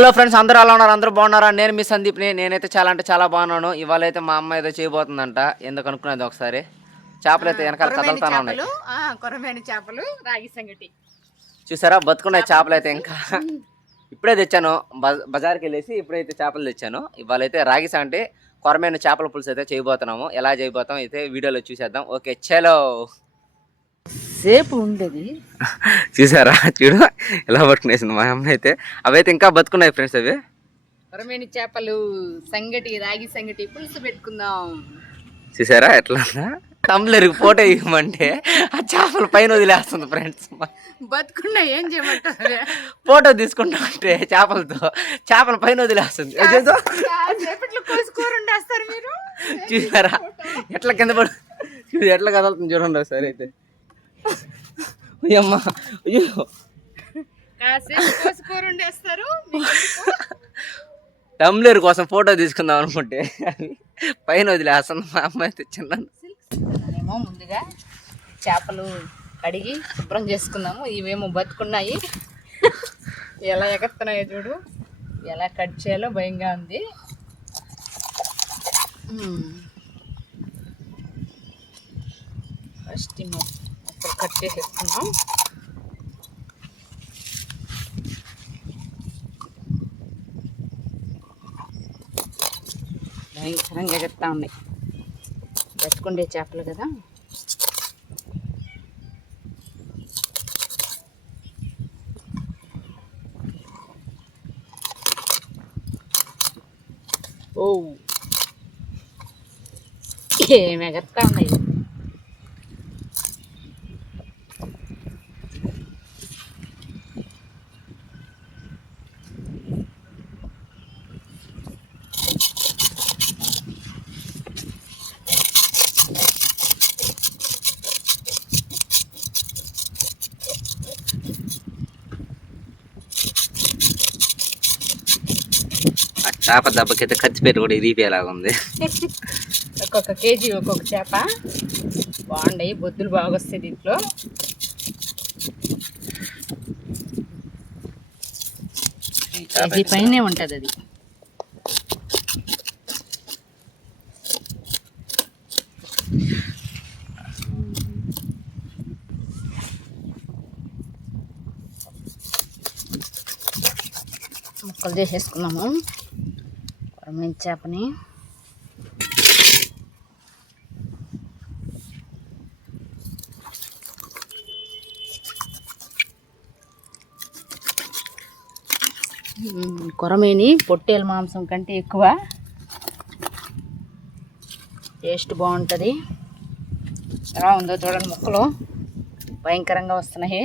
Hello friends, అందరూ ఎలా ఉన్నారు? అందరూ బాగున్నారా? నేను మీ సందీప్ని. నేనైతే చాలా అంటే చాలా బాగున్నాను. ఇవాళ అయితే మా అమ్మ ఏదో చేయబోతుందంట. ఎందుకు అనుకునేది ఒకసారి. చేపలు అయితే వెనకాల కదలుతానే ఉన్నాయి. కొరమేని చేపలు రాగి సంగటి చూసారా, బతుకున్నాయి చేపలు అయితే. ఇంకా ఇప్పుడే తెచ్చాను, బజార్కి వెళ్ళేసి ఇప్పుడైతే చేపలు తెచ్చాను. ఇవాళ అయితే రాగి సంగటి కొరమేని చేపల పులుసు అయితే చేయబోతున్నాము. ఎలా చేయబోతాం అయితే వీడియోలో చూసేద్దాం. ఓకే, చలో. సేపు ఉండేది. చూసారా, చూడు ఎలా పట్టుకునేసింది మా అమ్మ అయితే. అవైతే ఇంకా బతుకున్నాయి ఫ్రెండ్స్. అవి కొరమేని చేపలు సంగటి రాగి సంగటి పులుసు పెట్టుకుందాం. చూసారా ఎట్లా టంబ్లర్ ఫోటో ఇవ్వమంటే ఆ చేపల పైన వదిలేస్తుంది ఫ్రెండ్స్. బతుకున్నా ఏం చేయమంటారు? ఫోటో తీసుకుంటా అంటే చేపల పైన వదిలేస్తుంది. మీరు చూసారా ఎట్లా కింద పడు, ఎట్లా కదలుతుంది చూడండి ఒకసారి అయితే. అమ్మా, అయ్యో, టంబ్లర్ కోసం ఫోటో తీసుకుందాం అనుకుంటే పైన వదిలేస్తుంది మా అమ్మ అయితే. చిన్నేమో ముందుగా చేపలు కడిగి శుభ్రం చేసుకుందాము. ఇవేమో బతుకున్నాయి. ఎలా ఎగస్తున్నాయో చూడు, ఎలా కట్ చేయాలో భయంగా ఉంది. ఫస్ట్ మొక్కలు కట్ చేసేసుకున్నాం. భయంకరంగా ఎగురుతా ఉన్నాయి. బతుకుండే చేపలు కదా. ఓ, ఏమి ఎగురుతా ఉన్నాయి. చేప దెబ్బకైతే ఖర్చు పెట్టి కూడా ఇరిగిపోయేలాగా ఉంది. ఒక్కొక్క కేజీ ఒక్కొక్క చేప బాగుంటాయి. బొద్దులు బాగా వస్తాయి దీంట్లో. కేజీ పైనే ఉంటుంది అది. ముక్కలు చేసేసుకున్నాము కొరమేని చేపని. కొరమేని పొట్టేలు మాంసం కంటే ఎక్కువ టేస్ట్ బాగుంటుంది. ఎలా ఉందో చూడండి, ముక్కలు భయంకరంగా వస్తున్నాయి.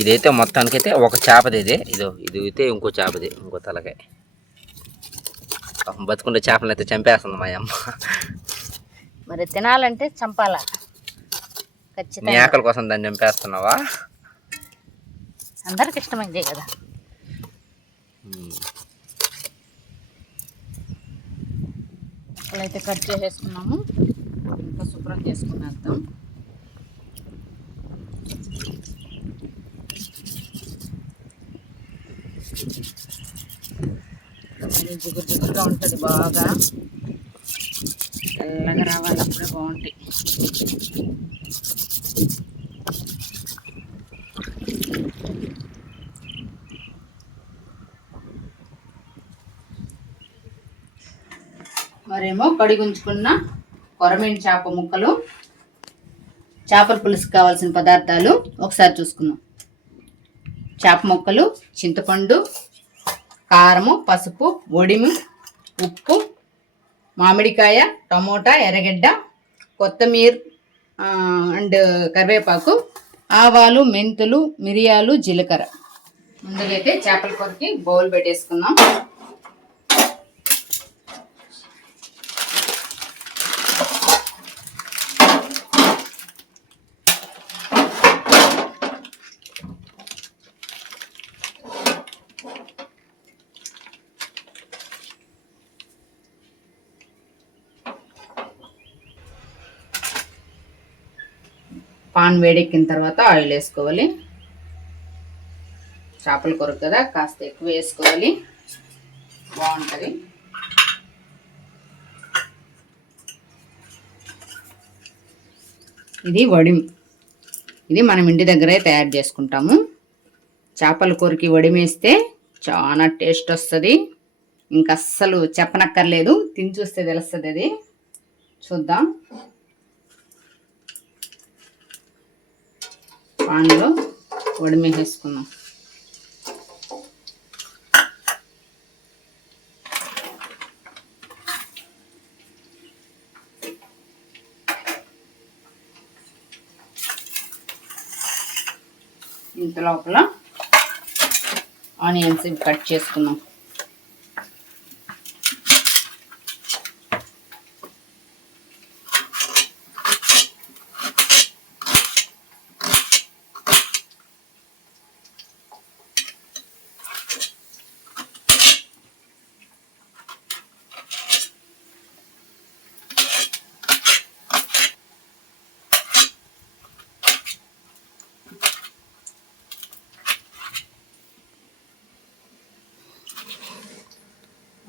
ఇదైతే మొత్తానికైతే ఒక చేపది. ఇది అయితే ఇంకో చేపది, ఇంకో తలకాయ. బతుకుండే చేపలను అయితే చంపేస్తుంది మా అమ్మ. మరి తినాలంటే చంపాలా ఖచ్చితంగా. నీ ఆకలి కోసం దాన్ని చంపేస్తున్నావా? అందరికి ఇష్టమైందే కదా. అయితే కట్ చేసేసుకున్నాము. ఇంకా శుభ్రం చేసుకునేద్దాం. జిగురు జిగురుగా ఉంటుంది, బాగా తెల్లగా రావాలి, అప్పుడే బాగుంటాయి. మరేమో కడిగి ఉంచుకున్న కొరమేని చేప ముక్కలు. చేపల పులుసుకు కావాల్సిన పదార్థాలు ఒకసారి చూసుకుందాం. చేప ముక్కలు, చింతపండు, కారము, పసుపు, ఒడిము, ఉప్పు, మామిడికాయ, టమోటా, ఎర్రగడ్డ, కొత్తిమీర అండ్ కరివేపాకు, ఆవాలు, మెంతులు, మిరియాలు, జీలకర్ర. ముందుగా అయితే చేపల కూరకి బౌల్ పెట్టేసుకుందాం. పాన్ వేడెక్కిన తర్వాత ఆయిల్ వేసుకోవాలి. చేపల కూర కదా, కాస్త ఎక్కువ వేసుకోవాలి, బాగుంటుంది. ఇది వడిం. ఇది మనం ఇంటి దగ్గరే తయారు చేసుకుంటాము. చేపల కూరకి వడిం వేస్తే చాలా టేస్ట్ వస్తుంది. ఇంకా అస్సలు చెప్పనక్కర్లేదు, తిని చూస్తే తెలుస్తుంది. అది చూద్దాం. పాన్లో వడిం వేసేసుకుందాం. ఇంత లోపల ఆనియన్స్ కట్ చేసుకుందాం.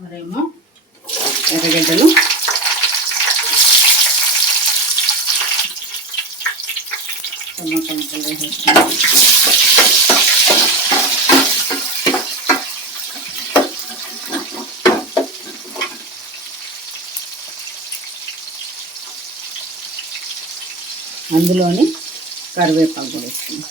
మరేమో ఎర్రగడ్డలు, టమాటా ముక్కలు వేసేస్తాను. అందులోని కరివేపాకు కూడా వేస్తాను.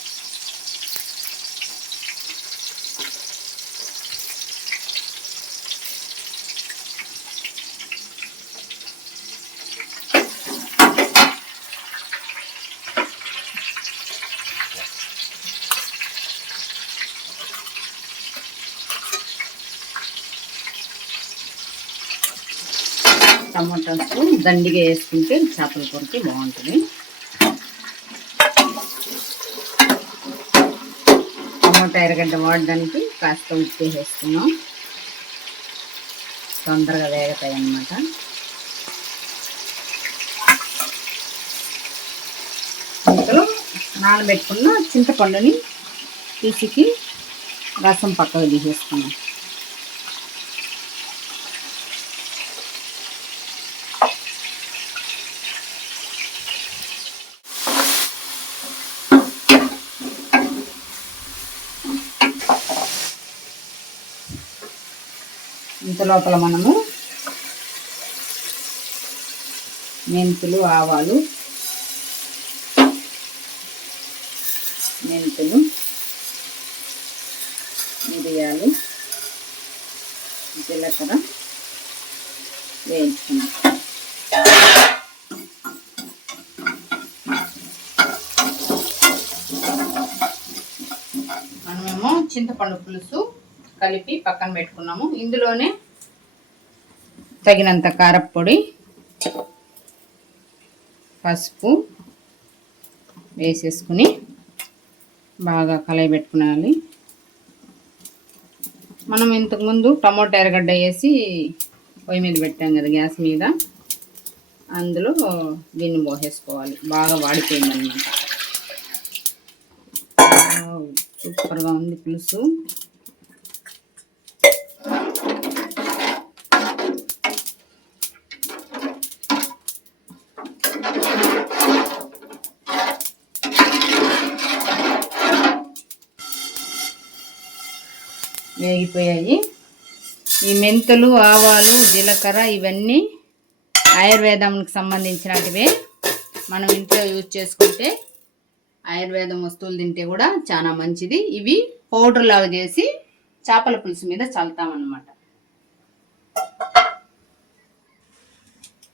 టమాటాస్ దండిగా వేసుకుంటే చేపల కూరకి బాగుంటుంది. టమాటా ఎర్రగడ్డ వాడడానికి కాస్త ఉప్పు వేసుకున్నాం, తొందరగా వేగుతాయి అన్నమాట. ఇంతలో నానబెట్టుకున్న చింతపండుని పిసికి రసం పక్కకు తీసేసుకున్నాం. ఇంత లోపల మనము మెంతులు, ఆవాలు, మిరియాలు, జీలకర్ర వేయించుకున్నాం. మనమేమో చింతపండు పులుసు కలిపి పక్కన పెట్టుకున్నాము. ఇందులోనే తగినంత కారప్పొడి, పసుపు వేసేసుకుని బాగా కలయి పెట్టుకునేయాలి. మనం ఇంతకుముందు టమోటా ఎర్రగడ్డ వేసి పొయ్యి మీద పెట్టాం కదా గ్యాస్ మీద, అందులో దీన్ని పోసేసుకోవాలి. బాగా వాడిపోయిందన్నమాట. సూపర్గా ఉంది పులుసు. వేగిపోయాయి. ఈ మెంతులు, ఆవాలు, జీలకర్ర ఇవన్నీ ఆయుర్వేదంకి సంబంధించినటివే. మనం ఇంట్లో యూజ్ చేసుకుంటే ఆయుర్వేదం వస్తువులు తింటే కూడా చాలా మంచిది. ఇవి పౌడర్ లాగా చేసి చేపల పులుసు మీద చల్లుతామన్నమాట.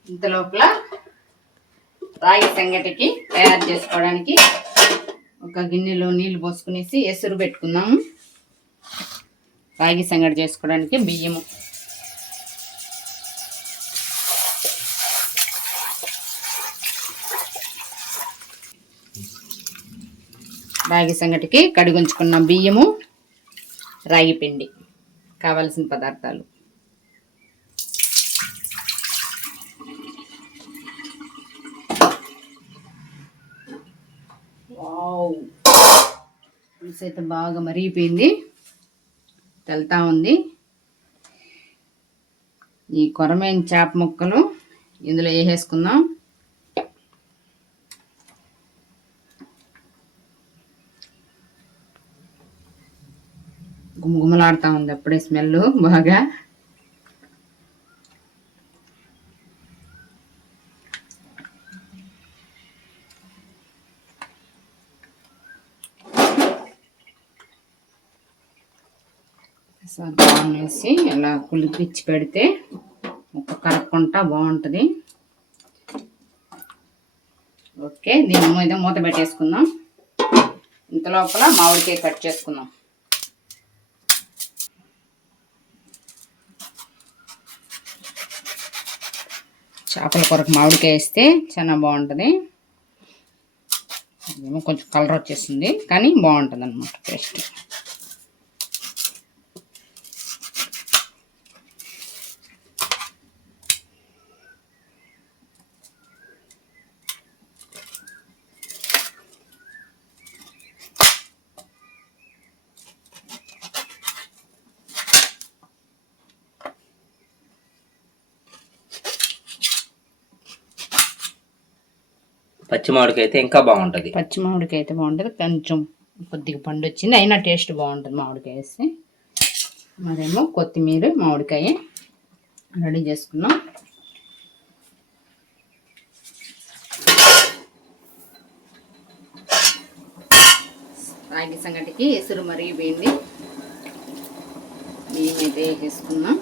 ఇంత లోపల రాగి సంగటికి తయారు చేసుకోవడానికి ఒక గిన్నెలో నీళ్లు పోసుకునేసి ఎసురు పెట్టుకుందాము. రాగి సంగటి చేసుకోవడానికి బియ్యము, రాగి సంగటికి కడిగుంచుకున్న బియ్యము, రాగి పిండి, కావలసిన పదార్థాలు. పులుసు అయితే బాగా మరిగిపోయింది, తెల్తా ఉంది. ఈ కొరమైన చేప ముక్కలు ఇందులో వేసేసుకుందాం. గుమగుమలాడుతూ ఉంది అప్పుడే స్మెల్ బాగా. వేసి ఇలా కులిపిచ్చి పెడితే ముక్క కరక్కుంటా బాగుంటుంది. ఓకే, దీని మీద మూత పెట్టేసుకుందాం. ఇంత లోపల మామిడికాయ కట్ చేసుకుందాం. చేపల కొరకు మామిడికాయ వేస్తే చాలా బాగుంటుంది. ఏమో కొంచెం కలర్ వచ్చేసింది కానీ బాగుంటుంది అన్నమాట టేస్ట్. పచ్చి మామిడికాయ అయితే ఇంకా బాగుంటుంది. పచ్చి మామిడికాయ అయితే బాగుంటుంది. కొంచెం కొద్దిగా పండు వచ్చింది అయినా టేస్ట్ బాగుంటుంది మామిడికాయ వేస్తే. మరేమో కొత్తిమీర మామిడికాయ రెడీ చేసుకున్నాం. రాగి సంగటికి ఎసురు మరిగిపోయింది. మేమైతే వేసుకున్నాం.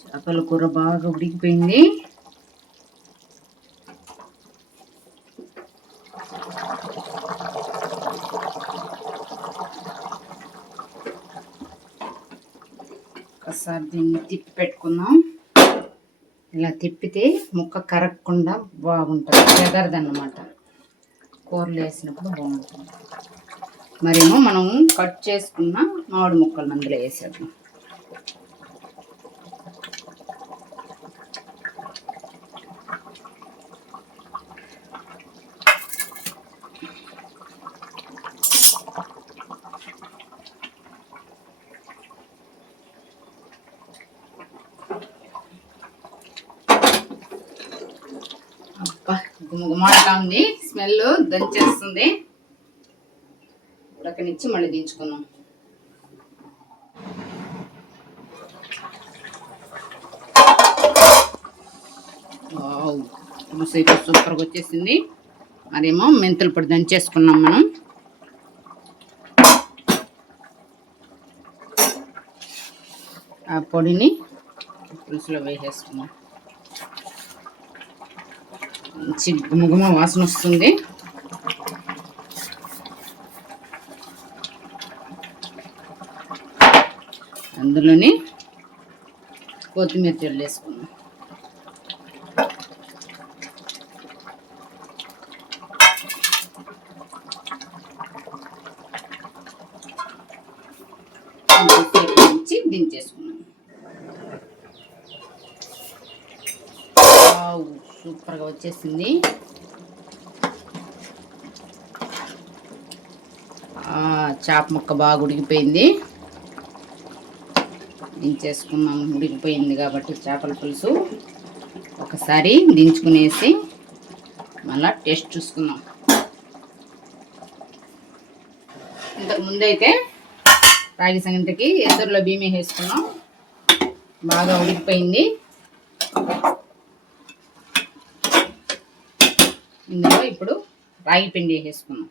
చేపల కూర బాగా ఉడికిపోయింది. ఒకసారి దీన్ని తిప్పి పెట్టుకుందాం. ఇలా తిప్పితే ముక్క కరగకుండా బాగుంటుంది, చెదరదన్నమాట. కూరలు వేసినప్పుడు బాగుంటుంది. మరేమో మనం కట్ చేసుకున్న మామిడి ముక్కలు అందులో వేసేద్దాం. గుమగుమాడుతా ఉంది, స్మెల్ దంచేస్తుంది. ఉడకనిచ్చి మళ్ళీ దించుకుందాం. పులుసు అయితే సూపర్గా వచ్చేసింది. మరేమో మెంతుల పొడి దంచేసుకున్నాం మనం. ఆ పొడిని పులుసులో వేసేసుకున్నాం. మంచి గుమగుమ వాసన వస్తుంది. అందులోనే కొత్తిమీర చల్లేసుకున్నాం. దించేసుకున్నాం. సూపర్గా వచ్చేసింది. చేప ముక్క బాగా ఉడికిపోయింది. దించేసుకున్నాం. ఉడికిపోయింది కాబట్టి చేపల పులుసు ఒకసారి దించుకునేసి మళ్ళా టేస్ట్ చూసుకుందాం. ఇంతకు ముందైతే రాగి సంగటికి ఎదురులో బియ్యం వేసుకున్నాం. బాగా ఉడికిపోయింది. ఇందులో ఇప్పుడు రాగి పిండి వేసుకున్నాం.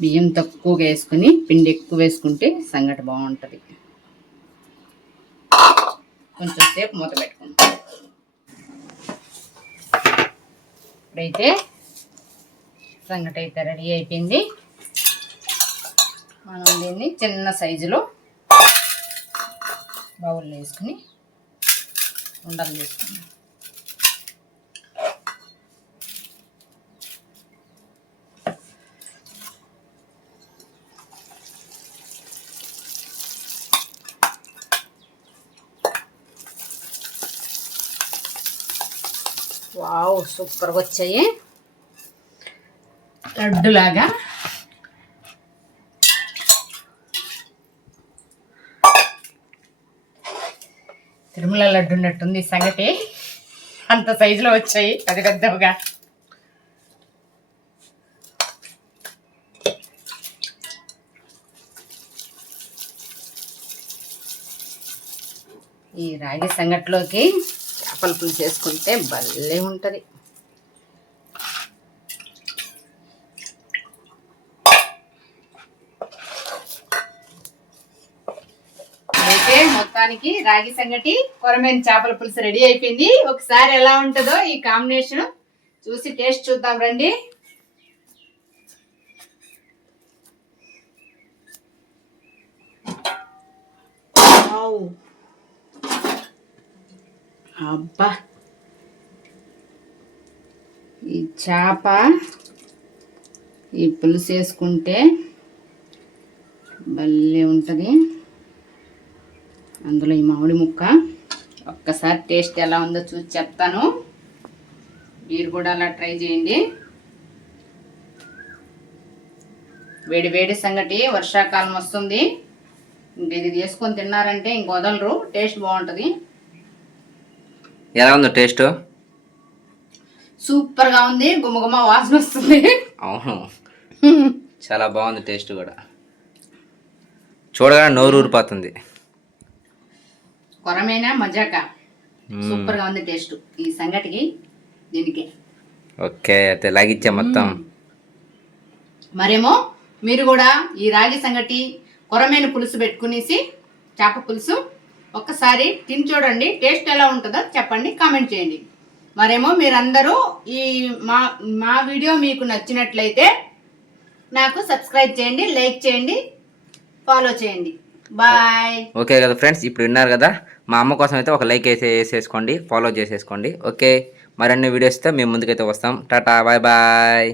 బియ్యం తక్కువగా వేసుకుని పిండి ఎక్కువ వేసుకుంటే సంగటి బాగుంటుంది. కొంచెం సేపు మూత పెట్టుకుందాం. ఇప్పుడైతే సంగటి అయితే రెడీ అయిపోయింది. మనం దీన్ని చిన్న సైజులో బౌల్లో వేసుకుని ఉండలు చేసుకుందాం. వావ్, సూపర్గా వచ్చాయి, లడ్డులాగా. తిరుమల లడ్డు ఉన్నట్టుంది ఈ సంగటి, అంత సైజులో వచ్చాయి పెద్ద పెద్దగా. ఈ రాగి సంగటిలోకి చేపల పులుసు చేసుకుంటే భలే ఉంటుంది. అయితే మొత్తానికి రాగి సంగటి కొరమేను చేపల పులుసు రెడీ అయిపోయింది. ఒకసారి ఎలా ఉంటుందో ఈ కాంబినేషన్ చూసి టేస్ట్ చూద్దాం రండి. అబ్బా, ఈ చేప ఈ పులుసు వేసుకుంటే భలే ఉంటుంది. అందులో ఈ మామిడి ముక్క, ఒక్కసారి టేస్ట్ ఎలా ఉందో చూసి చెప్తాను. మీరు కూడా అలా ట్రై చేయండి. వేడి వేడి సంగటి, వర్షాకాలం వస్తుంది, ఇంక ఇది చేసుకొని తిన్నారంటే ఇంక వదలరు. టేస్ట్ బాగుంటుంది. ఎలా ఉందో టేస్ట్? సూపర్గా ఉంది, గుమగుమ వాసన వస్తుంది. అవును, చాలా బాగుంది టేస్ట్ కూడా, చూడగానే నోరు ఊరిపోతుంది. కొరమేనా మజాక, సూపర్గా ఉంది టేస్ట్ ఈ సంగటికి దీనికి. ఓకే, అయితే లాగిచ్చా మొత్తం. మరేమో మీరు కూడా ఈ రాగి సంగటి కొరమేను పులుసు పెట్టుకునేసి చేప పులుసు ఒక్కసారి తిని చూడండి, టేస్ట్ ఎలా ఉంటుందో చెప్పండి, కామెంట్ చేయండి. మరేమో మీరందరూ ఈ మా వీడియో మీకు నచ్చినట్లయితే నాకు సబ్స్క్రైబ్ చేయండి, లైక్ చేయండి, ఫాలో చేయండి. బాయ్. ఓకే కదా ఫ్రెండ్స్, ఇప్పుడు విన్నారు కదా, మా అమ్మ కోసం అయితే ఒక లైక్ వేసేసుకోండి, ఫాలో చేసేసుకోండి. ఓకే, మరిన్ని వీడియోస్తో మేము ముందుకైతే వస్తాం. Tata, bye bye.